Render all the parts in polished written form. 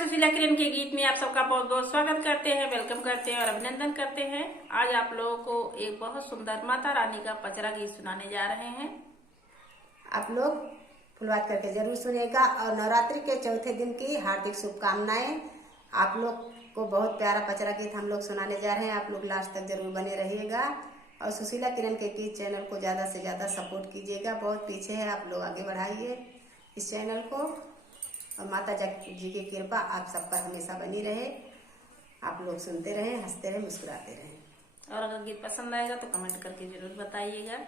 सुशीला किरण के गीत में आप सबका बहुत बहुत स्वागत करते हैं, वेलकम करते हैं और अभिनंदन करते हैं। आज आप लोगों को एक बहुत सुंदर माता रानी का पचरा गीत सुनाने जा रहे हैं। आप लोग फुलवात करके जरूर सुनेगा और नवरात्रि के चौथे दिन की हार्दिक शुभकामनाएं। आप लोग को बहुत प्यारा पचरा गीत हम लोग सुनाने जा रहे हैं। आप लोग लास्ट तक जरूर बने रहिएगा और सुशीला किरण के गीत चैनल को ज़्यादा से ज़्यादा सपोर्ट कीजिएगा। बहुत पीछे है, आप लोग आगे बढ़ाइए इस चैनल को और माता जी की कृपा आप सब पर हमेशा बनी रहे। आप लोग सुनते रहें, हंसते रहें, मुस्कुराते रहें। और अगर गीत पसंद आएगा तो कमेंट करके जरूर बताइएगा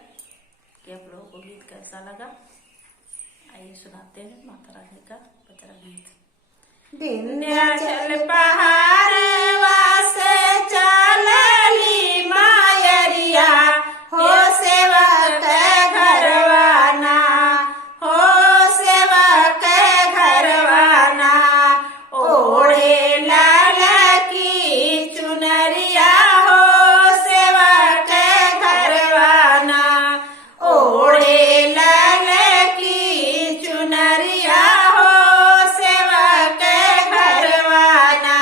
कि आप लोगों को गीत कैसा लगा। आइए सुनाते हैं माता रानी का पचरा गीत। विंध्याचल पहाड़वा से चलली मायरिया हो सेवक घरवाना, हो सेवक घरवाना, ओढ़े लाल की चुनरिया हो सेवक घरवाना, ओढ़े लाल की चुनरिया हो सेवक घरवाना।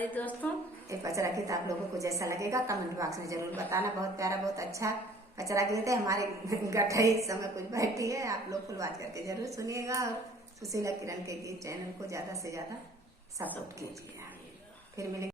सॉरी दोस्तों। ये पचरा गीत आप लोगों को जैसा लगेगा कमेंट बॉक्स में जरूर बताना। बहुत प्यारा, बहुत अच्छा पचरा गीत है। हमारे गठरी इस समय कुछ बैठी है, आप लोग फुलवात करके जरूर सुनिएगा और सुशीला किरण के गीत चैनल को ज्यादा से ज्यादा सपोर्ट कीजिएगा। फिर मिलेंगे।